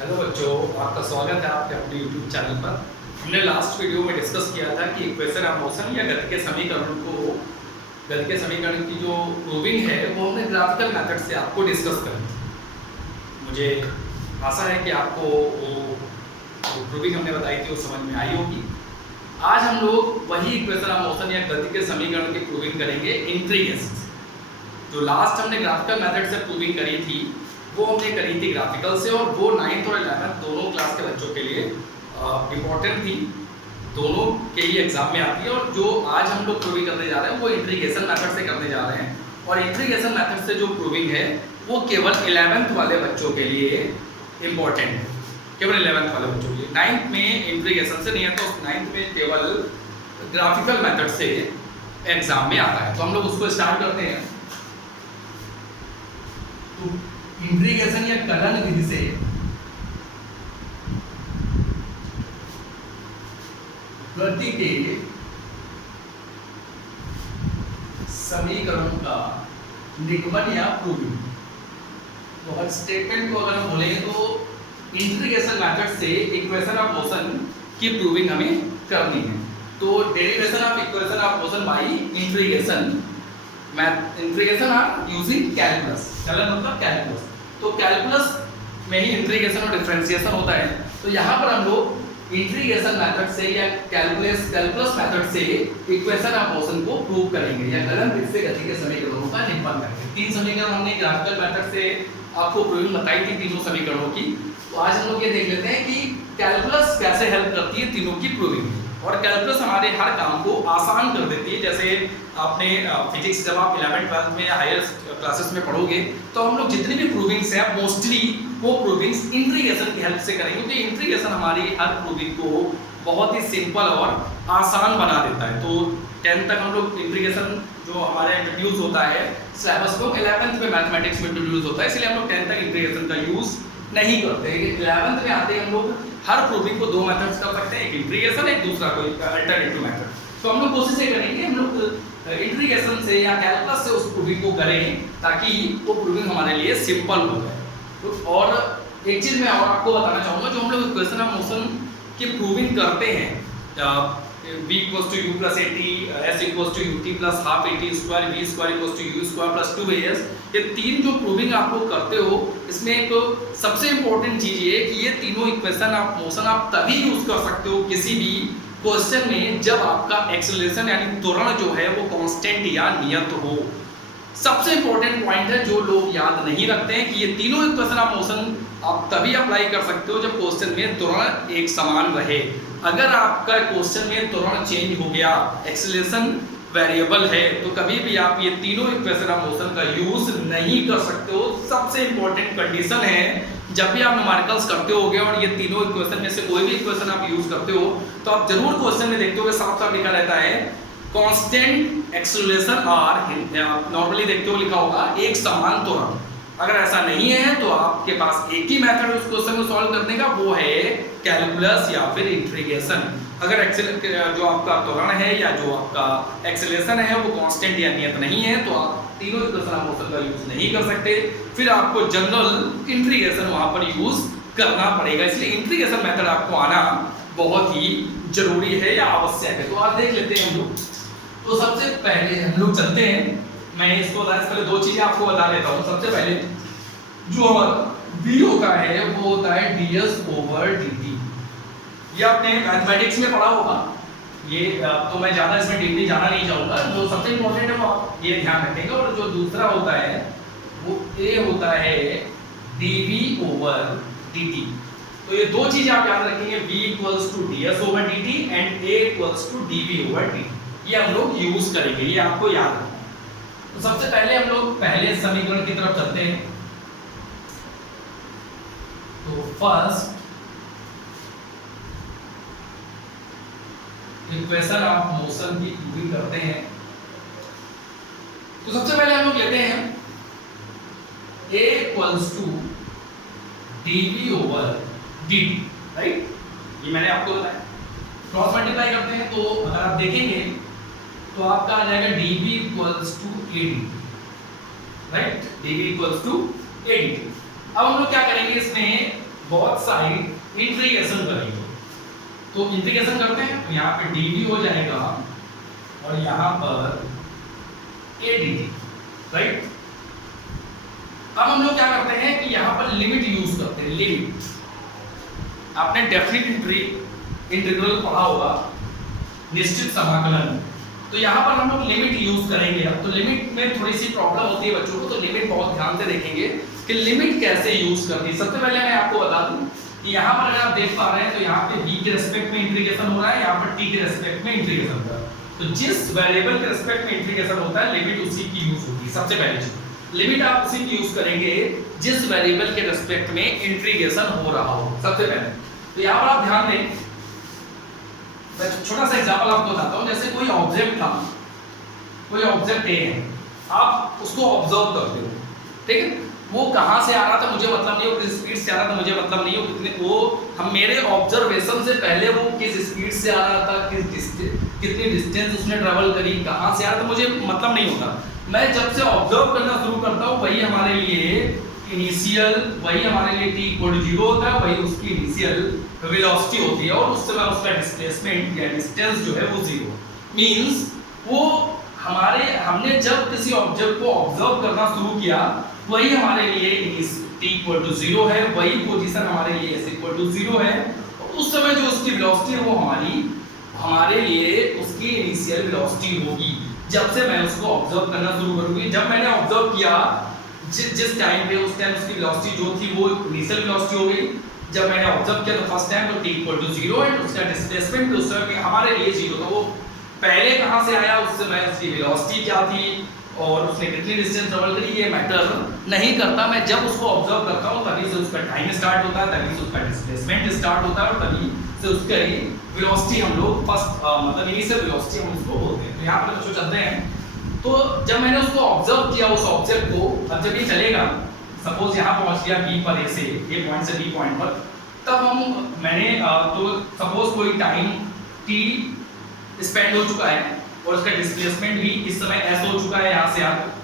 Hello बच्चों, आपका स्वागत है आपके अपने YouTube चैनल पर। हमने लास्ट वीडियो में डिस्कस किया था कि इक्वेशन ऑफ मोशन या गति के समीकरण की जो प्रूविंग है वो हमने ग्राफिकल मेथड से आपको डिस्कस करी। मुझे आशा है कि आपको वो प्रूविंग हमने बताई थी वो समझ में आई होगी। आज हम लोग वही इक्वेशन ऑफ मोशन या गति के समीकरण की प्रूविंग करेंगे इंटीग्रेशन से। जो लास्ट हमने ग्राफिकल मेथड से प्रूविंग करी थी वो हमने करी थी ग्राफिकल से, और वो 9th और 11th दोनों क्लास के बच्चों के लिए इम्पोर्टेंट थी, दोनों के ही एग्जाम में आती है। और जो आज हम लोग प्रूविंग करने जा रहे हैं वो इंटीग्रेशन मेथड से करने जा रहे हैं। और इंटीग्रेशन मेथड से जो प्रूविंग है वो केवल 11th वाले बच्चों के लिए इम्पोर्टेंट है, केवल 11th वाले बच्चों के लिए। 9th में इंटीग्रेशन से नहीं है, तो 9th में केवल ग्राफिकल मेथड से एग्जाम में आता है। तो हम लोग उसको स्टार्ट करते हैं। तो इंटीग्रेशन या कलन विधि से गति के समीकरण का निगमन या प्रूविंग। तो हर स्टेटमेंट को अगर हम बोलेंगे तो इंटीग्रेशन मेथड से इक्वेशन ऑफ मोशन की प्रूविंग हमें करनी है। तो derivation of equation of motion bye integration of using calculus. Kiln मतलब कैलकुलस। तो कैलकुलस में ही इंटीग्रेशन और डिफरेंशिएशन होता है। तो यहाँ पर हम लोग इंटीग्रेशन मेथड से या कैलकुलस मेथड से इक्वेशन ऑफ मोशन को प्रूव करेंगे या कलन विधि से गति के समीकरणों का निरूपण करेंगे। 3 समीकरण हमने ग्राफिकल मेथड से आपको प्रूविंग बताई थी तीनों समीकरणों की। तो आज हम लोग ये देख लेते हैं कि कैलकुलस कैसे हेल्प करती है तीनों की प्रूविंग। और कैलकुलस हमारे हर काम को आसान कर देती है। जैसे आपने फिजिक्स जब आप 11th-12th में या हायर क्लासेस में पढ़ोगे तो हम लोग जितनी भी प्रूविंग्स हैं मोस्टली वो प्रूविंग्स इंटीग्रेशन की हेल्प से करेंगे, क्योंकि इंटीग्रेशन हमारी हर प्रूविंग को बहुत ही सिंपल और आसान बना देता है। तो 10th तक हम लोग इंटीग्रेशन जो हमारे इंट्रोड्यूस होता है सिलेबस को 11th में मैथमेटिक्स में इंट्रोड्यूस होता है, इसलिए हम लोग 10th तक इंटीग्रेशन का यूज नहीं करते। 11th में आते हम लोग हर प्रूविंग को 2 मेथड्स कर सकते हैं, एक इंटीग्रेशन एक दूसरा कोई अल्टरनेटिव मेथड। तो हम लोग कोशिश ये करेंगे हम लोग इंटीग्रेशन से या कैलकुलस से उस प्रूविंग को करें ताकि वो प्रूविंग हमारे लिए सिंपल हो जाए। तो और एक चीज मैं और आपको बताना चाहूंगा, जो हम लोग इक्वेशन ऑफ मोशन की प्रूविंग करते हैं v = u + at, s = ut + half at square, v = u square + 2as, ये 3 जो प्रूविंग आप लोग करते हो इसमें एक सबसे इंपॉर्टेंट चीज ये कि ये तीनों इक्वेशन ऑफ मोशन आप तभी यूज कर सकते हो किसी भी क्वेश्चन में जब आपका एक्सेलरेशन यानी त्वरण जो है वो कांस्टेंट या नियत हो। सबसे इंपॉर्टेंट पॉइंट है जो लोग याद नहीं रखते हैं कि ये तीनों इक्वेशन ऑफ मोशन आप तभी अप्लाई कर सकते हो जब क्वेश्चन में त्वरण एक समान रहे। अगर आपका क्वेश्चन में त्वरण चेंज हो गया, एक्सेलरेशन वेरिएबल है, तो कभी भी आप ये तीनों इक्वेशन ऑफ मोशन का यूज नहीं कर सकते हो। सबसे इंपॉर्टेंट कंडीशन है जब भी आप न्यूमेरिकल्स करते होगे और ये तीनों इक्वेशन में से कोई भी इक्वेशन आप यूज करते हो तो आप जरूर क्वेश्चन में देखते होगे साफ साफ लिखा रहता है कांस्टेंट एक्सेलरेशन और नॉर्मली देखते हो लिखा होगा एक समान त्वरण। अगर ऐसा नहीं है तो आपके पास एक ही मेथड उस क्वेश्चन को सॉल्व करने का, वो है कैलकुलस या फिर इंटीग्रेशन। अगर जो आपका त्वरण है या जो आपका एक्सेलरेशन है वो कांस्टेंट या नियत नहीं है तो आप तीनों इक्वेशन ऑफ मोशन का यूज नहीं कर सकते, फिर आपको जनरल इंटीग्रेशन वहां पर यूज करना पड़ेगा। इसलिए इंटीग्रेशन मेथड आपको आना बहुत ही जरूरी है या आवश्यक है। तो आज देख लेते हैं हम लोग। तो सबसे पहले हम लोग चलते हैं, मैं इसको बताने से पहले 2 चीजें आपको बता देता हूँ। सबसे पहले जो हमारा v होता है वो होता है ds/dt। ये आपने मैथमेटिक्स में पढ़ा होगा, ये तो मैं ज़्यादा इसमें डीपली जाना नहीं चाहूँगा। जो सबसे इम्पोर्टेंट है वो आप ये ध्यान रखेंगे। और जो दूसरा होता है वो a होता है dv/dt। तो ये 2 चीज़ आप याद रखेंगे, v = ds/dt and a = dv/dt। ये हम लोग यूज करेंगे, ये आपको याद रखना। तो सबसे पहले हम लोग पहले समीकरण की तरफ चलते हैं। तो फर्स्ट इक्वेशन ऑफ मोशन की प्रूविंग करते हैं। तो सबसे पहले हम लोग लेते हैं a = dv/dt, राइट। ये मैंने आपको बताया, क्रॉस मल्टीप्लाई करते हैं तो अगर आप देखेंगे तो आपका आ जाएगा dv = ad, right, dv = ad। अब हम लोग क्या करेंगे, इसमें बहुत साइड इंटीग्रेशन करेंगे। तो इंटीग्रेशन करते हैं तो यहाँ पे डी हो जाएगा और यहाँ पर ए डी टी, राइट। अब हम लोग क्या करते हैं कि यहाँ पर लिमिट यूज करते हैं। लिमिट आपने डेफिनेट इंटीग्रल पढ़ा होगा, निश्चित समाकलन। तो यहाँ पर हम लोग लिमिट यूज करेंगे। अब तो लिमिट में थोड़ी सी प्रॉब्लम होती है बच्चों को, तो लिमिट बहुत ध्यान से देखेंगे कि लिमिट कैसे यूज करनी है। सबसे पहले मैं आपको बता दूं कि यहाँ पर अगर आप देख पा रहे हैं तो यहाँ पे v के रेस्पेक्ट में इंटीग्रेशन हो रहा है, यहाँ पर t के रेस्पेक्ट में इंटीग्रेशन हो रहा है। तो जिस वेरिएबल के रेस्पेक्ट में इंटीग्रेशन होता है लिमिट उसी की यूज होगी। सबसे पहले चीज लिमिट आप उसी की यूज करेंगे जिस वेरिएबल के रेस्पेक्ट में इंटीग्रेशन हो रहा हो, सबसे पहले। तो यहाँ पर आप ध्यान दें, मैं छोटा सा एग्जांपल आपको बताता हूँ। जैसे कोई ऑब्जेक्ट था, कोई ऑब्जेक्ट ए है, आप उसको ऑब्जर्व करते हो, ठीक है। वो कहाँ से आ रहा था मुझे मतलब नहीं हो, किस स्पीड से आ रहा था मुझे मतलब नहीं हो, कितने वो हम मेरे ऑब्जर्वेशन से पहले वो किस स्पीड से आ रहा था, कितनी डिस्टेंस उसने ट्रेवल करी, कहाँ से आ रहा था मुझे मतलब नहीं होता। मैं जब से ऑब्जर्व करना शुरू करता हूँ वही हमारे लिए इनिशियल, वही हमारे लिए t = 0 होता है, वही उसकी इनिशियल वेलोसिटी होती है और उस समय उसका डिस्प्लेसमेंट या डिस्टेंस जो है वो 0 मींस वो हमने जब किसी ऑब्जेक्ट को ऑब्जर्व करना शुरू किया वही हमारे लिए t = 0 है, वही पोजीशन हमारे लिए s = 0 है। उस समय जो उसकी वेलोसिटी है वो हमारे लिए उसकी इनिशियल वेलोसिटी होगी जब से मैं उसको ऑब्जर्व करना शुरू करूंगी। जब मैंने ऑब्जर्व किया जिस टाइम पे, उस टाइम उसकी वेलोसिटी जो थी वो इनिशियल वेलोसिटी हो गई। जब मैंने ऑब्जर्व किया तो फर्स्ट टाइम तो t = 0 एंड उसका डिस्प्लेसमेंट उस समय हमारे लिए 0 था। वो पहले कहां से आया, उस समय उसकी वेलोसिटी क्या थी और उसने कितनी डिस्टेंस ट्रेवल करी ये मैटर नहीं करता। मैं जब उसको ऑब्जर्व करता हूं तभी से उसका टाइम स्टार्ट होता है, तभी से उसका डिस्प्लेसमेंट स्टार्ट होता है और तभी से उसका वेलोसिटी हम लोग फर्स्ट मतलब इनिशियल वेलोसिटी हम उसको बोलते हैं। तो यहां पर जो चलते हैं, तो जब मैंने उसको ऑब्जर्व किया उस ऑब्जेक्ट को, अब जब ये चलेगा सपोज यहाँ पहुंच गया B पर, A से A पॉइंट से B पॉइंट पर, तब मैंने तो सपोज कोई टाइम t स्पेंड हो चुका है और उसका डिस्प्लेसमेंट भी इस समय s हो चुका है यहाँ से यहाँ,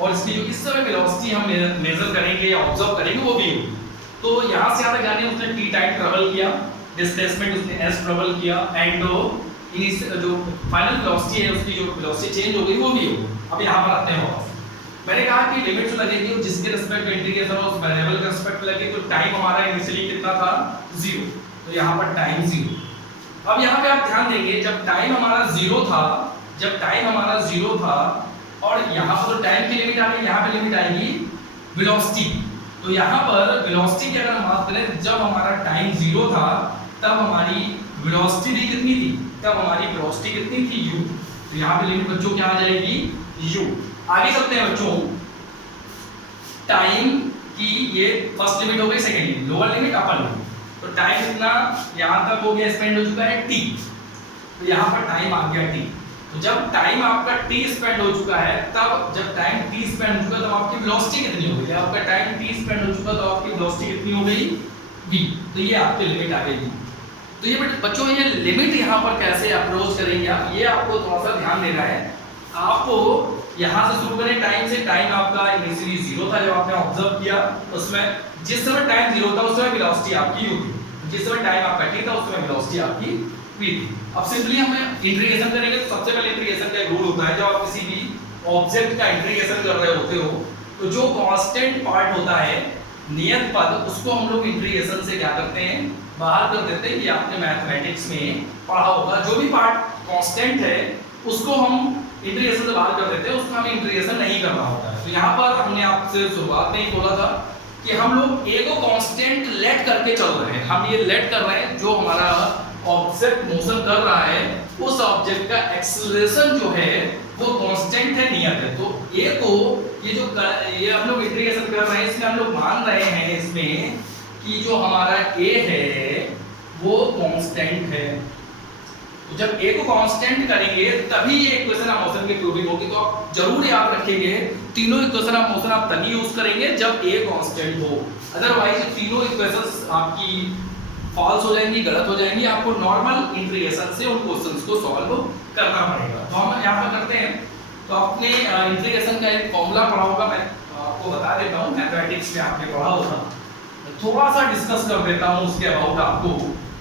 और इसकी जो इस समय वेलोसिटी हम मेजर करेंगे या ऑब्जर्व करेंगे वो भी होगी। तो यहाँ से यहाँ तक जाने उसने t टाइम ट्रेवल किया, डिस्प्लेसमेंट उसने s ट्रेवल किया एंड जो फाइनल वेलोसिटी है उसकी जो वेलोसिटी चेंज हो गई वो भी होगी। अब यहाँ पर आते हैं वापस, मैंने कहा कि लिमिट जो लगेगी वो जिसके रिस्पेक्ट में इंटीग्रेशन हो उस वेरिएबल के रिस्पेक्ट में लगे। तो टाइम हमारा इनिशियली कितना था 0, तो यहाँ पर टाइम 0। अब यहाँ पे आप ध्यान देंगे जब टाइम हमारा 0 था, जब टाइम हमारा 0 था और यहाँ पर तो टाइम की लिमिट आ गई, यहाँ पे लिमिट आएगी वेलोसिटी। तो यहाँ पर वेलोसिटी की अगर हम बात करें, जब हमारा टाइम 0 था तब हमारी वेलोसिटी भी कितनी थी, तब हमारी वेलोसिटी कितनी थी u। तो यहाँ पे लिमिट बच्चों क्या आ जाएगी u। आगे चलते हैं बच्चों, टाइम की ये फर्स्ट लिमिट हो गई, second limit, lower limit upper limit. तो टाइम कितना यहाँ तक हो गया, स्पेंड हो चुका है t, तो यहाँ पर टाइम आ गया t। तो जब टाइम आपका t स्पेंड हो चुका है, तब जब टाइम t स्पेंड हो चुका तब आपकी वेलोसिटी कितनी हो गई, आपका टाइम t स्पेंड हो चुका तो आपकी वेलोसिटी कितनी हो गई v। तो ये आपकी लिमिट आ गई। तो ये बच्चों ये लिमिट यहाँ पर कैसे अप्रोच करेंगे आप, ये आपको थोड़ा सा ध्यान देना है। आपको यहाँ से शुरू करें टाइम से, टाइम आपका इनिशियली 0 था जब आपने ऑब्जर्व किया, उसमें जिस समय टाइम 0 था उस समय वेलोसिटी आपकी u थी, जिस समय टाइम आपका t था उस समय वेलोसिटी आपकी v थी। अब सिंपली हम इंटीग्रेशन करेंगे तो सबसे पहले इंटीग्रेशन का एक रूल होता है, जब आप किसी भी ऑब्जेक्ट का इंटीग्रेशन कर रहे होते हो तो जो कांस्टेंट पार्ट होता है नियत पद, उसको हम लोग इंटीग्रेशन से क्या करते हैं बाहर कर देते हैं। ये आपने मैथमेटिक्स में पढ़ा होगा, जो भी पार्ट कांस्टेंट है उसको हम इंटीग्रेशन से बाहर कर देते हैं, उसका हमें इंटीग्रेशन नहीं करना होता है। तो यहाँ पर हमने आपसे शुरुआत में ही बोला था कि हम लोग ए को कांस्टेंट लेट करके चल रहे हैं, हम ये लेट कर रहे हैं, जो हमारा ऑब्जेक्ट मोशन कर रहा है उस ऑब्जेक्ट का एक्सेलरेशन जो है वो कांस्टेंट है, नियत है। तो ए को ये हम लोग इंटीग्रेशन कर रहे हैं, इसमें हम लोग मान रहे हैं इसमें कि जो हमारा ए है वो कांस्टेंट है। तो जब ए को कांस्टेंट करेंगे तभी ये इक्वेशन ऑफ मोशन की प्रूविंग होगी। तो आप जरूर याद रखेंगे तीनों इक्वेशन ऑफ मोशन आप तभी यूज करेंगे जब ए कांस्टेंट हो, अदरवाइज तीनों इक्वेशंस आपकी फॉल्स हो जाएंगी, गलत हो जाएंगी। आपको नॉर्मल इंटीग्रेशन से उन क्वेश्चंस को सॉल्व करना पड़ेगा। तो हम यहाँ पर करते हैं, तो आपने इंटीग्रेशन का एक फॉर्मूला पढ़ा होगा, मैं आपको बता देता हूँ, मैथमेटिक्स में आपने पढ़ा होगा। थोड़ा सा डिस्कस कर देता हूँ उसके अबाउट आपको,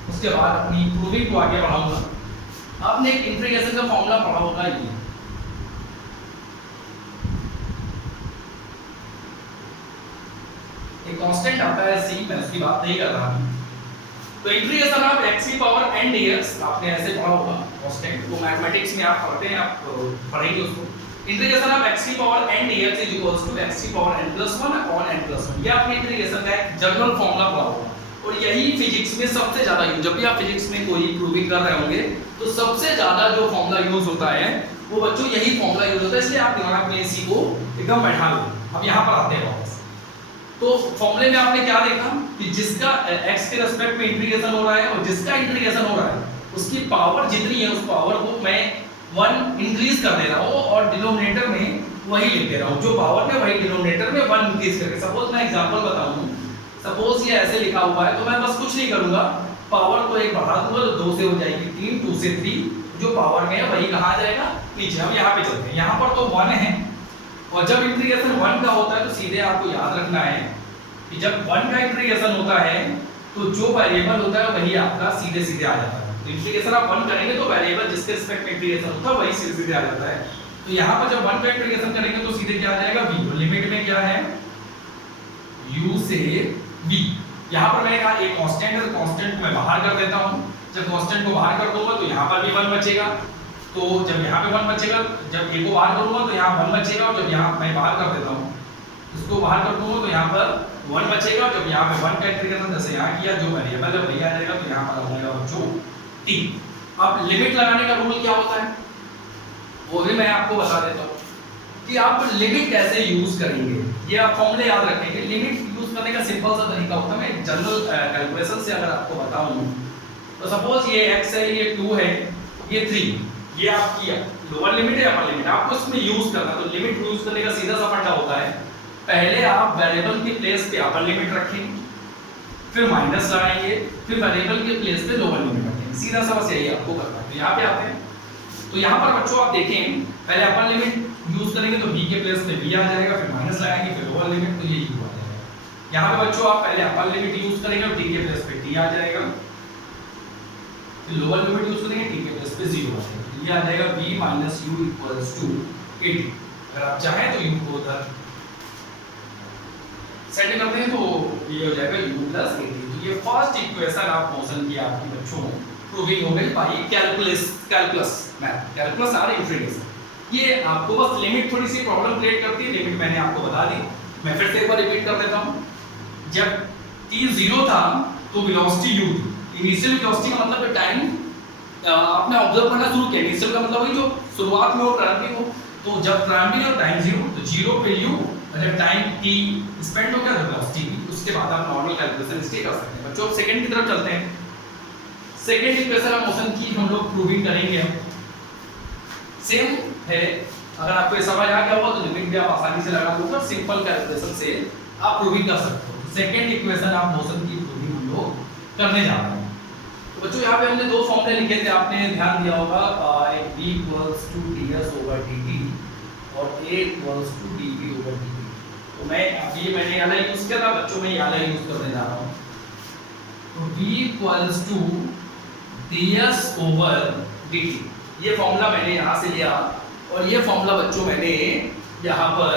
उसके बाद अपनी प्रूविंग को आगे बढ़ाऊंगा। आपने एक इंटीग्रेशन का फॉर्मूला पढ़ा होगा, ये एक कांस्टेंट आता है c, मैं उसकी बात नहीं कर रहा हूं। तो इंटीग्रेशन ऑफ x की पावर n dx आपने ऐसे पढ़ा होगा, कांस्टेंट को मैथमेटिक्स में आप पढ़ते हैं, आप पढ़ेंगे उसको। इंटीग्रेशन ऑफ x की power n dx is equals to x की पावर n+1 अपॉन n+1। ये आपने इंटीग्रेशन का एक जनरल फार्मूला पढ़ा होगा, और यही फिजिक्स में सबसे ज्यादा यूज, जब भी आप फिजिक्स में कोई प्रूविंग कर रहे होंगे तो सबसे ज्यादा जो फार्मूला यूज होता है वो बच्चों यही फार्मूला यूज होता है, इसलिए आप दिमाग में इसी को एकदम बैठा लो। अब यहाँ पर आते हैं वापस, तो फॉर्मूले में आपने क्या देखा कि जिसका x के रिस्पेक्ट में इंटीग्रेशन हो रहा है और जिसका इंटीग्रेशन हो रहा है उसकी पावर जितनी है उस पावर को मैं 1 इंक्रीज कर दे रहा हूँ और डिनोमिनेटर में वही लिख दे रहा हूँ, जो पावर में वही डिनोमिनेटर में 1 इंक्रीज करके। सपोज मैं एग्जांपल बताऊं, सपोज ये ऐसे लिखा हुआ है तो मैं बस कुछ नहीं करूंगा, पावर को 1 बढ़ा दूंगा तो 2 से हो जाएगी 3, 2 से 3, जो पावर में है वही कहाँ आ जाएगा, नीचे। हम यहाँ पे चलते हैं, यहाँ पर तो 1 है, और जब इंटीग्रेशन 1 का होता है तो सीधे आपको याद रखना है कि जब 1 का इंटीग्रेशन होता है तो जो वेरिएबल होता है वही आपका सीधे सीधे आ जाता है। तो इंटीग्रेशन आप 1 करेंगे तो वेरिएबल जिसके रिस्पेक्ट में इंटीग्रेशन होता है वही सीधे सीधे आ जाता है। तो यहाँ पर जब 1 का इंटीग्रेशन करेंगे तो सीधे क्या आ जाएगा, v। तो लिमिट में क्या है, u से v। यहाँ पर मैंने कहा एक कांस्टेंट है, तो कांस्टेंट को मैं बाहर कर देता हूँ। जब कांस्टेंट को बाहर कर दूंगा तो यहाँ पर भी 1 बचेगा, तो जब यहाँ पे 1 बचेगा, जब a को बाहर करूंगा तो यहाँ 1 बचेगा, और जब यहाँ मैं बाहर कर देता हूँ इसको बाहर कर दूंगा तो यहाँ पर 1 बचेगा, जब यहाँ पे 1 का इंटीग्रेशन जैसे यहाँ किया जो वेरिएबल है वही आ जाएगा, तो यहाँ पर आ जाएगा बच्चों t। अब लिमिट लगाने का रूल क्या होता है वो भी मैं आपको बता देता हूँ कि आप लिमिट कैसे यूज करेंगे, ये आप फॉर्मूले याद रखेंगे। लिमिट यूज करने का सिंपल सा तरीका होता है, मैं जनरल कैलकुलेशन से अगर आपको बताऊं तो सपोज ये x है, ये 2 है, ये 3, ये आपकी लोअर लिमिट है अपर लिमिट, आपको इसमें यूज करना। तो लिमिट यूज करने का सीधा सा फंडा होता है, पहले आप वेरिएबल के प्लेस पे अपर लिमिट रखेंगे, फिर माइनस लगाएंगे, फिर वेरिएबल के प्लेस पे लोअर लिमिट रखेंगे, सीधा सा बस यही आपको करना है। तो यहाँ पे आते हैं, तो यहाँ पर बच्चों आप देखें पहले अपर लिमिट यूज करेंगे तो v के प्लेस पे v आ जाएगा, फिर माइनस लगाएंगे, फिर लोअर लिमिट, तो ये u आ जाएगा। यहाँ पे बच्चों आप पहले अपर लिमिट यूज करेंगे और t के प्लेस पे t आ जाएगा, फिर लोअर लिमिट यूज करेंगे t के प्लेस पे 0 आ जाएगा, ये आ जाएगा v minus u equals to 80। अगर आप चाहें तो u को उधर सेट करते हैं तो ये हो जाएगा u प्लस 80। तो ये फर्स्ट इक्वेशन आप मोशन की आपकी बच्चों प्रूविंग हो गई बाय कैलकुलस मैथ, कैलकुलस और इंटीग्रेशन। ये आपको बस लिमिट थोड़ी सी प्रॉब्लम क्रिएट करती है, लिमिट मैंने आपको बता दी, मैं फिर से एक बार रिपीट कर देता हूं। जब t 0 था तो वेलोसिटी u थी, इनिशियल वेलोसिटी का मतलब टाइम आपने ऑब्जर्व करना शुरू किया, इनिशियल का मतलब वही जो शुरुआत में हो, प्रारंभिक हो। तो जब प्रारंभिक और टाइम 0, तो 0 पे u, और जब टाइम t स्पेंड हो गया तो वेलोसिटी भी, उसके बाद आप नॉर्मल कैलकुलेशन इसके कर सकते हैं। बच्चों अब सेकंड की तरफ चलते हैं। सेकंड इक्वेशन ऑफ मोशन की हम लोग प्रूविंग करेंगे, सेम है। अगर आपको ये समझ आ गया होगा तो लिमिट भी आप आसानी से लगा दोगे, सिंपल कैलकुलेशन से आप प्रूविंग कर सकते हो। सेकंड इक्वेशन ऑफ मोशन की प्रूविंग हम लोग करने जा रहे हैं। तो बच्चों यहाँ पे हमने दो फॉर्मूले लिखे थे, आपने ध्यान दिया होगा, एक v इक्वल्स टू ds/dt और a इक्वल्स टू dv/dt। तो मैं अभी मैंने वाला यूज किया था बच्चों, मैं ये वाला यूज करने जा रहा हूँ। तो v इक्वल्स टू ds/dt, ये फॉर्मूला मैंने यहाँ से लिया और ये फॉर्मूला बच्चों मैंने यहाँ पर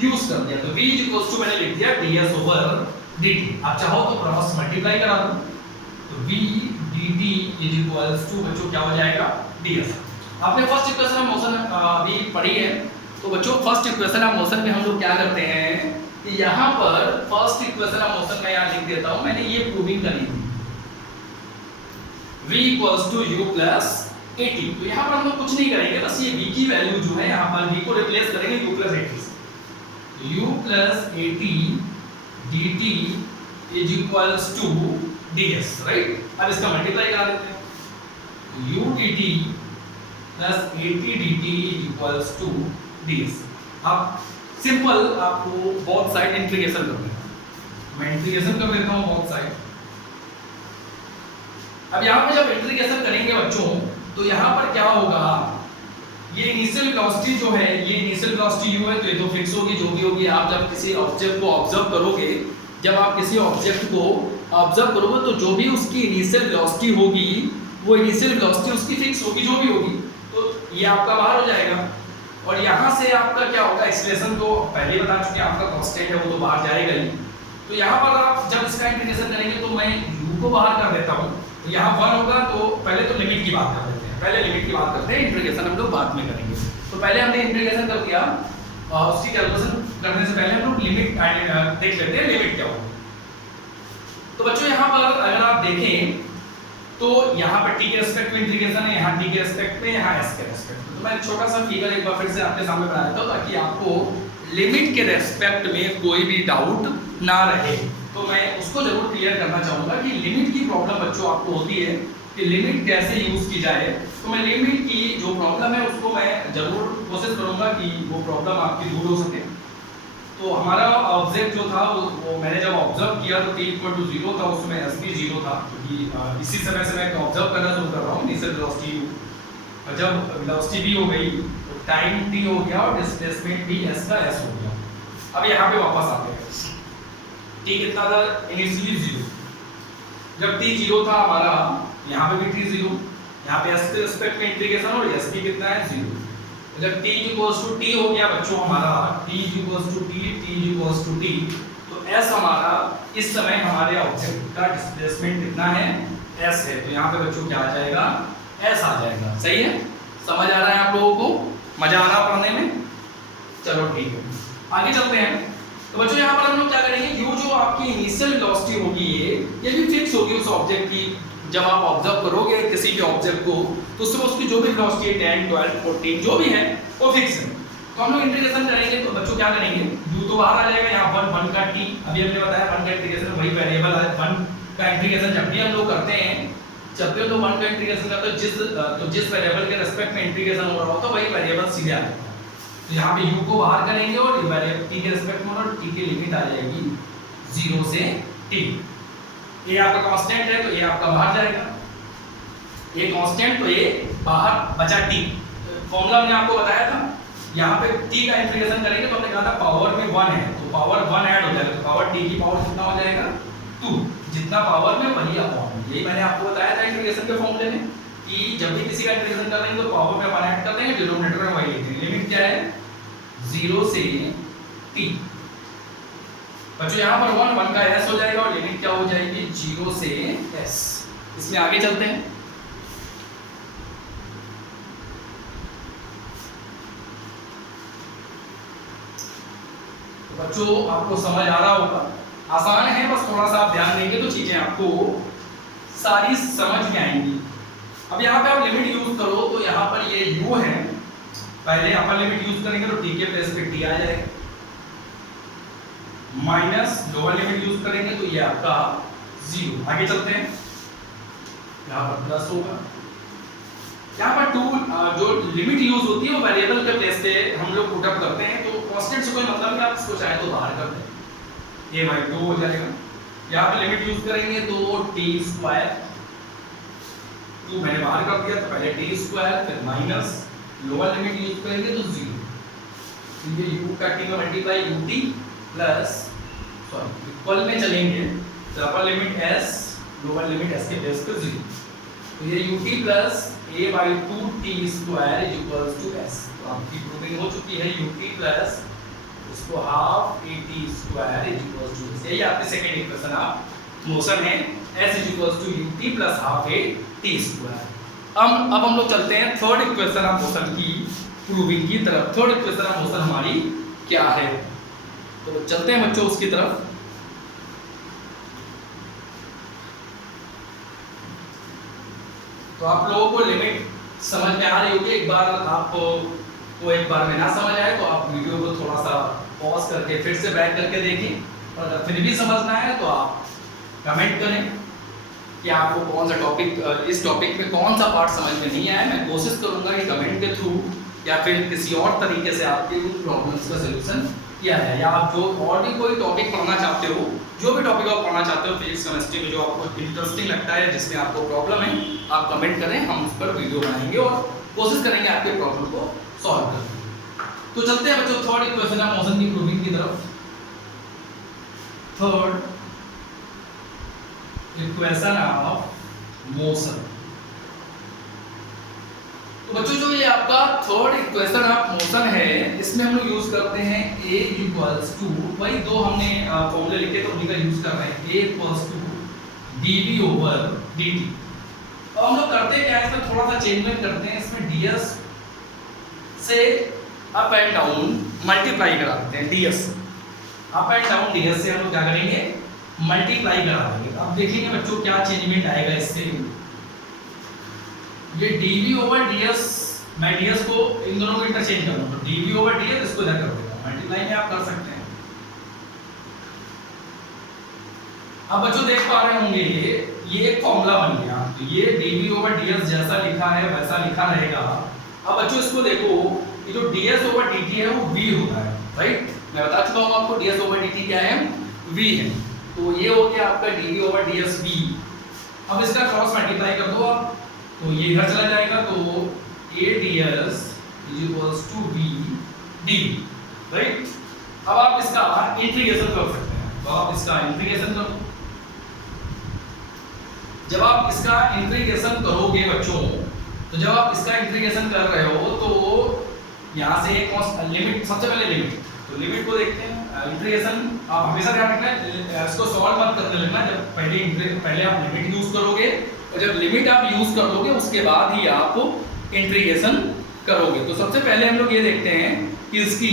यूज कर दिया। तो v इक्वल्स टू मैंने लिख दिया ds/dt। आप चाहो तो क्रॉस मल्टीप्लाई करा दो, तो v dt is equals to बच्चों क्या हो जाएगा, ds। आपने फर्स्ट इक्वेशन ऑफ मोशन अभी पढ़ी है, तो बच्चों फर्स्ट इक्वेशन ऑफ मोशन में हम लोग क्या करते हैं कि यहाँ पर फर्स्ट इक्वेशन ऑफ मोशन में यहाँ लिख देता हूँ, मैंने ये प्रूविंग करी थी v equals to u plus 80। तो यहाँ पर हम लोग कुछ नहीं करेंगे, बस ये v की वैल्यू जो है यहाँ पर v को रिप्लेस करेंगे u प्लस 80 से। तो u plus 80 dt is equals to ds, right. अब इसका मल्टीप्लाई करा देते हैं, तो u dt plus 80 dt is equals to ds। अब सिंपल आपको बोथ साइड इंटीग्रेशन करना है, मैं इंटीग्रेशन कर देता हूँ बोथ साइड। अब यहाँ पे जब इंटीग्रेशन करेंगे बच्चों तो यहाँ पर क्या होगा, ये इनिशियल वेलोसिटी जो है, ये इनिशियल वेलोसिटी u है, तो ये तो फिक्स होगी, जो भी होगी। आप जब किसी ऑब्जेक्ट को ऑब्जर्व करोगे, जब आप किसी ऑब्जेक्ट को ऑब्जर्व करोगे तो जो भी उसकी इनिशियल वेलोसिटी होगी वो इनिशियल वेलोसिटी उसकी फिक्स होगी जो भी होगी, तो ये आपका बाहर हो जाएगा। और यहाँ से आपका क्या होगा, एक्सप्रेशन तो पहले ही बता चुके हैं, आपका कांस्टेंट है वो तो बाहर जाएगा ही। तो यहाँ पर आप जब इसका इंटीग्रेशन करेंगे तो मैं u को बाहर कर देता हूँ, तो यहाँ 1 होगा। तो पहले तो लिमिट की बात कर लेते हैं, पहले लिमिट की बात करते हैं, इंटीग्रेशन हम लोग बाद में करेंगे। तो पहले हमने इंटीग्रेशन कर दिया, उसकी कैलकुलेशन करने से पहले हम लोग लिमिट देख लेते हैं लिमिट क्या होगी। तो बच्चों यहाँ पर अगर आप देखें तो यहाँ पर t के रिस्पेक्ट में इंटीग्रेशन है, यहाँ t के रिस्पेक्ट में, यहाँ s के रिस्पेक्ट में। तो मैं छोटा सा फिगर एक बार फिर से आपके सामने बना देता हूँ ताकि आपको लिमिट के रिस्पेक्ट में कोई भी डाउट ना रहे। तो मैं उसको जरूर क्लियर करना चाहूँगा कि लिमिट की प्रॉब्लम बच्चों आपको होती है कि लिमिट कैसे यूज की जाए। तो मैं लिमिट की जो प्रॉब्लम है उसको मैं जरूर कोशिश करूँगा कि वो प्रॉब्लम आपकी दूर हो सके। तो हमारा ऑब्जेक्ट जो था वो मैंने जब ऑब्जर्व किया तो t = 0 था, उसमें s भी 0 था, क्योंकि इसी समय से मैं ऑब्जर्व करना शुरू कर रहा हूँ। इनिशियल वेलोसिटी u, जब वेलोसिटी v हो गई तो टाइम t हो गया और डिस्प्लेसमेंट भी s का s हो गया। अब यहाँ पे वापस आते हैं, t कितना था इनिशियली 0, जब t 0 था हमारा, यहाँ पे भी t 0, यहाँ पे s के रिस्पेक्ट में इंटीग्रेशन और s भी कितना है 0। जब t t हो गया बच्चों हमारा, t t, तो s हमारा इस समय हमारे ऑब्जेक्ट का डिस्प्लेसमेंट कितना है, s है। तो यहाँ पे बच्चों क्या आ जाएगा, s आ जाएगा। सही है, समझ आ रहा है आप लोगों को, मजा आ रहा पढ़ने में? चलो ठीक है, आगे चलते हैं। तो बच्चों यहाँ पर हम लोग क्या करेंगे, u जो आपकी इनिशियल वेलोसिटी होगी ये भी फिक्स होगी उस ऑब्जेक्ट की। जब आप ऑब्जर्व करोगे किसी भी ऑब्जेक्ट को तो उसमें उसकी जो भी वेलोसिटी 10, 12, 14 जो भी है वो फिक्स है। तो हम लोग इंटीग्रेशन करेंगे तो बच्चों क्या करेंगे, u तो बाहर आ जाएगा, यहाँ 1 का t, अभी हमने बताया 1 का इंटीग्रेशन वही वेरिएबल है। 1 का इंटीग्रेशन जब भी हम लोग करते हैं, जब भी तो 1 का इंटीग्रेशन करते हैं तो जिस वेरिएबल के रिस्पेक्ट में इंटीग्रेशन हो रहा होता है वही वेरिएबल सीधे आ जाएगा। तो यहाँ पे u को बाहर करेंगे और वेरिएबल t के रिस्पेक्ट में और t की लिमिट आ जाएगी 0 से t। ये आपका कांस्टेंट है तो ये आपका बाहर जाएगा, ये कांस्टेंट तो ये बाहर बचा t। फॉर्मूला हमने आपको बताया था, यहाँ पे t का इंटीग्रेशन करेंगे तो हमने कहा था पावर में 1 है तो पावर 1 ऐड हो जाएगा, तो पावर t की पावर कितना हो जाएगा 2, जितना पावर में वही अपॉन। यही मैंने आपको बताया था इंटीग्रेशन के फॉर्मूले में कि जब भी किसी का इंटीग्रेशन कर देंगे तो पावर में 1 ऐड कर देंगे, डिनोमिनेटर में वही लिखेंगे। लिमिट क्या है 0 से t। बच्चों यहाँ पर 1 का s हो जाएगा और लिमिट क्या हो जाएगी 0 से s। इसमें आगे चलते हैं। तो बच्चों आपको समझ आ रहा होगा, आसान है, बस थोड़ा सा आप ध्यान देंगे तो चीजें आपको सारी समझ में आएंगी। अब यहाँ पे आप लिमिट यूज करो तो यहाँ पर ये u है, पहले अपन लिमिट यूज करेंगे तो t के प्लेस पे t आ जाएगा, माइनस लोअर लिमिट यूज करेंगे तो ये आपका 0। आगे चलते हैं, यहाँ पर प्लस होगा। यहाँ पर 2 जो लिमिट यूज होती है वो वेरिएबल के प्लेस पे हम लोग पुट अप करते हैं, तो कांस्टेंट से कोई मतलब नहीं, आप इसको चाहे तो बाहर कर दें, ये भाई 2 हो जाएगा। यहाँ पे लिमिट यूज करेंगे तो t², 2 मैंने बाहर कर दिया तो पहले t², फिर माइनस लोअर लिमिट यूज करेंगे तो 0। ये u का t में मल्टीप्लाई ut प्लस इक्वल में चलेंगे तो upper limit s, lower limit s के प्लेस पे 0। तो ये ut प्लस a/2t² = s। तो आपकी प्रूविंग हो चुकी है ut प्लस उसको हाफ at² = s। यही आपकी सेकंड इक्वेशन आप मोशन है s = ut plus half at²। अब हम लोग चलते हैं थर्ड इक्वेशन ऑफ मोशन की प्रूविंग की तरफ। थर्ड इक्वेशन ऑफ मोशन हमारी क्या है, तो चलते हैं बच्चों उसकी तरफ। तो आप लोगों को लिमिट समझ में आ रही होगी। एक बार आपको एक बार में ना समझ आए तो आप वीडियो को थोड़ा सा पॉज करके फिर से बैक करके देखें, और अगर फिर भी समझ ना आए तो आप कमेंट करें कि आपको कौन सा टॉपिक, इस टॉपिक में कौन सा पार्ट समझ में नहीं आया। मैं कोशिश करूंगा कि कमेंट के थ्रू या फिर किसी और तरीके से आपके उन प्रॉब्लम्स का सलूशन किया है, या आप जो और भी कोई टॉपिक पढ़ना चाहते हो, जो भी टॉपिक आप पढ़ना चाहते हो फिजिक्स केमिस्ट्री में जो आपको इंटरेस्टिंग लगता है, जिसमें आपको प्रॉब्लम है, आप कमेंट करें, हम उस पर वीडियो बनाएंगे और कोशिश करेंगे आपके प्रॉब्लम को सॉल्व करने। तो चलते हैं बच्चों थर्ड इक्वेशन ऑफ मोशन की प्रूविंग की तरफ। Third equation of motion. तो बच्चों जो ये आपका थर्ड इक्वेशन ऑफ मोशन है, इसमें हम लोग यूज करते हैं a इक्वल्स टू, वही दो हमने फॉर्मूले लिखे तो उन्हीं का यूज कर रहे हैं, a equals to dv over dt। अब हम लोग करते क्या है, इसमें थोड़ा सा चेंजमेंट करते हैं, इसमें ds से अप एंड डाउन मल्टीप्लाई करा देते हैं, ds up and down ds से हम लोग क्या करेंगे, मल्टीप्लाई करा देंगे। अब देखेंगे बच्चों क्या चेंजमेंट आएगा इससे। ये dv ओवर ds, मैं ds को इन दोनों को इंटरचेंज कर दूं, तो dv ओवर ds इसको इधर कर दूंगा, मल्टीप्लाई में आप कर सकते हैं। अब बच्चों देख पा रहे होंगे ये एक फॉर्मूला बन गया, तो ये dv ओवर ds जैसा लिखा है वैसा लिखा रहेगा। अब बच्चों इसको देखो, ये जो ds ओवर dt है वो v होता है, राइट। मैं बता चुका हूं आपको ds ओवर dt क्या है, v है। तो ये हो गया आपका dv ओवर ds v। अब इसका क्रॉस मल्टीप्लाई कर दो आप, तो ये इधर चला जाएगा, तो a ds equals to v dv, right. अब आप इसका इंटीग्रेशन कर सकते हैं, तो आप इसका इंटीग्रेशन करो। जब आप इसका इंटीग्रेशन करोगे बच्चों, तो जब आप इसका इंटीग्रेशन कर रहे हो तो यहाँ से एक लिमिट, सबसे पहले लिमिट, तो लिमिट को देखते हैं। इंटीग्रेशन आप हमेशा ध्यान रखना, इसको सॉल्व मत करने लगना, जब पहले आप लिमिट यूज करोगे, और जब लिमिट आप यूज कर दोगे उसके बाद ही आप इंटीग्रेशन करोगे। तो सबसे पहले हम लोग ये देखते हैं कि इसकी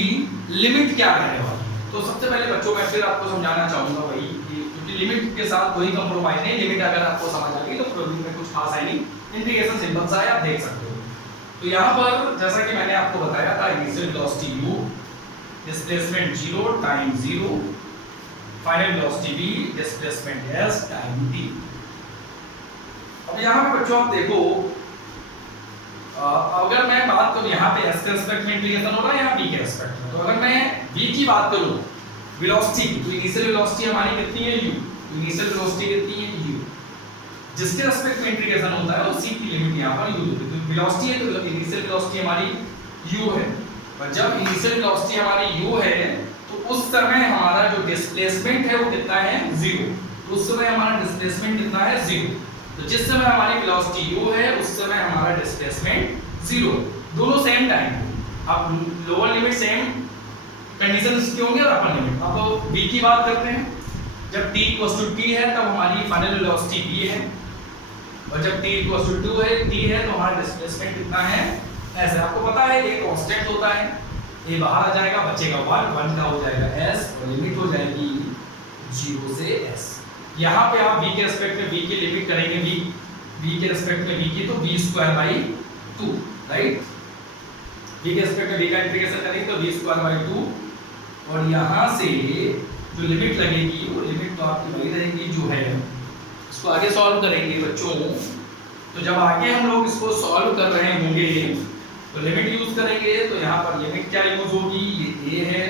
लिमिट क्या रहने वाली है। तो सबसे पहले बच्चों मैं फिर आपको समझाना चाहूंगा वही, क्योंकि लिमिट के साथ कोई कंप्रोमाइज नहीं, लिमिट अगर आपको समझ आ गई तो प्रॉब्लम में कुछ खास है नहीं, इंटीग्रेशन सिंपल सा है, आप देख सकते हो। तो यहाँ पर जैसा कि मैंने आपको बताया था, initial velocity u, displacement 0 time 0, final velocity v, displacement s time t। अब यहाँ पे बच्चों आप देखो, अगर मैं बात करूं यहाँ पे s के रिस्पेक्ट में इंटीग्रेशन हो रहा है, यहाँ v के रिस्पेक्ट में, तो अगर मैं v की बात करूं वेलोसिटी, तो इनिशियल वेलोसिटी हमारी कितनी है u, इनिशियल वेलोसिटी कितनी है u, जिसके रिस्पेक्ट में इंटीग्रेशन होता है उसी की लिमिट यहाँ पर u होती है। तो वेलोसिटी है तो इनिशियल वेलोसिटी हमारी u है, और जब इनिशियल वेलोसिटी हमारी u है तो उस समय हमारा जो डिस्प्लेसमेंट है वो कितना है, 0। तो उस समय हमारा डिस्प्लेसमेंट कितना है, 0। तो जिस समय हमारी वेलोसिटी u है उस समय हमारा डिस्प्लेसमेंट 0, दोनों सेम टाइम। अब लोअर लिमिट सेम कंडीशंस के होंगे और अपर लिमिट। अब v की बात करते हैं, जब t t है तब हमारी फाइनल वेलोसिटी v है, और जब t 2 है, t है, तो हमारा डिस्प्लेसमेंट कितना है, ऐसे आपको पता है ये कांस्टेंट होता है, ये बाहर आ जाएगा, बचेगा 1 का हो जाएगा s, और लिमिट हो जाएगी 0 से s। यहाँ पे आप v के रिस्पेक्ट में v की लिमिट करेंगे, v के रिस्पेक्ट में v की, तो v²/2, राइट। v के रिस्पेक्ट में v का इंटीग्रेशन करेंगे तो v²/2, और यहाँ से जो लिमिट लगेगी वो लिमिट तो आपकी वही रहेगी जो है। इसको आगे सॉल्व करेंगे बच्चों, तो जब आगे हम लोग इसको सॉल्व कर रहे होंगे तो लिमिट यूज करेंगे, तो यहाँ पर लिमिट क्या यूज होगी, ये a है,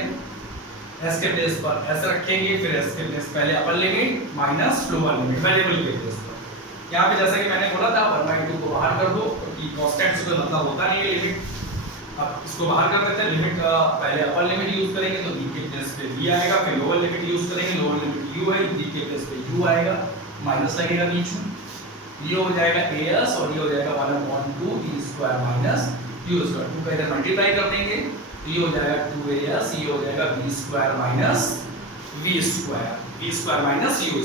s के प्लेस पर s रखेंगे, फिर s के प्लेस पहले upper limit minus lower limit variable के प्लेस पर। यहाँ पे जैसा कि मैंने बोला था 1/2 को बाहर कर दो, क्योंकि कांस्टेंट से कोई मतलब होता नहीं है लिमिट। अब इसको बाहर कर देते हैं, लिमिट पहले अपर लिमिट यूज करेंगे तो v के प्लेस पे v आएगा, फिर लोअर लिमिट यूज करेंगे, लोअर लिमिट u है, v के प्लेस पे u आएगा, माइनस लगेगा बीच में, ये हो जाएगा as, और ये हो जाएगा 1/2 v² माइनस u², 2 का इधर मल्टीप्लाई कर देंगे तो ये हो जाएगा 2as, ये हो जाएगा v² minus v² minus u²।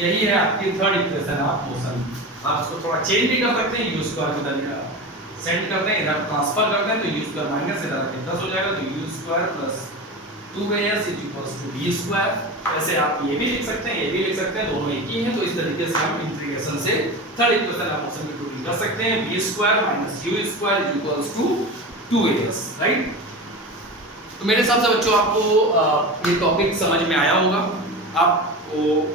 यही है आपकी थर्ड इक्वेशन ऑफ मोशन। आप इसको थोड़ा चेंज भी कर सकते हैं, u² बदल सेंड करते हैं, इधर ट्रांसफर करते हैं, तो u² माइनस इधर आके 10 हो जाएगा, तो u² plus 2as equals to v²। ऐसे आप ये भी लिख सकते हैं, ये भी लिख सकते हैं, दोनों एक ही हैं। तो इस तरीके से हम इंटीग्रेशन से थर्ड इक्वेशन ऑफ मोशन की प्रूव कर सकते हैं, v² minus u² equals to 2as, right. तो मेरे हिसाब से बच्चों आपको ये टॉपिक समझ में आया होगा। आपको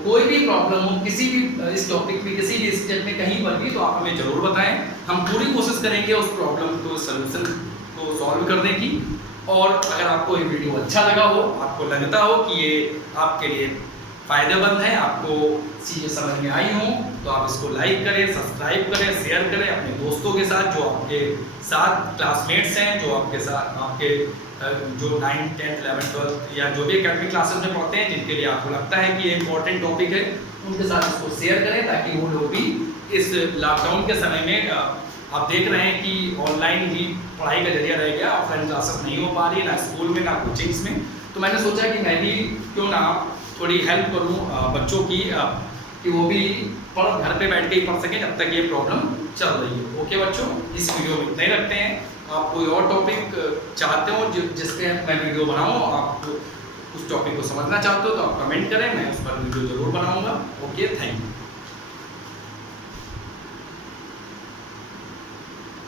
कोई भी प्रॉब्लम हो किसी भी इस टॉपिक में, किसी भी स्टेप में, कहीं पर भी, तो आप हमें जरूर बताएं, हम पूरी कोशिश करेंगे उस प्रॉब्लम को सॉल्यूशन को सॉल्व करने की। और अगर आपको ये वीडियो अच्छा लगा हो, आपको लगता हो कि ये आपके लिए फ़ायदेमंद है, आपको चीज़ें समझ में आई हों तो आप इसको लाइक करें, सब्सक्राइब करें, शेयर करें अपने दोस्तों के साथ, जो आपके साथ क्लासमेट्स हैं, जो आपके साथ आपके जो 9th 10th 11th 12th या जो भी एकेडमिक क्लासेस में पढ़ते हैं, जिनके लिए आपको लगता है कि ये इंपॉर्टेंट टॉपिक है, उनके साथ इसको शेयर करें ताकि वो लोग भी इस लॉकडाउन के समय में आप देख रहे हैं कि ऑनलाइन ही पढ़ाई का जरिया रह गया, ऑफलाइन क्लासेस नहीं हो पा रही, ना स्कूल में ना कोचिंग्स में। तो मैंने सोचा कि मैं भी क्यों ना थोड़ी हेल्प करूं बच्चों की कि वो भी घर पे बैठ के ही पढ़ सकें जब तक ये प्रॉब्लम चल रही है। ओके बच्चों, इस वीडियो में इतना ही रखते हैं। आप कोई और टॉपिक चाहते हो जिस पे मैं वीडियो बनाऊँ, आप उस टॉपिक को समझना चाहते हो तो आप कमेंट करें, मैं उस पर वीडियो ज़रूर बनाऊँगा। Okay, thank you.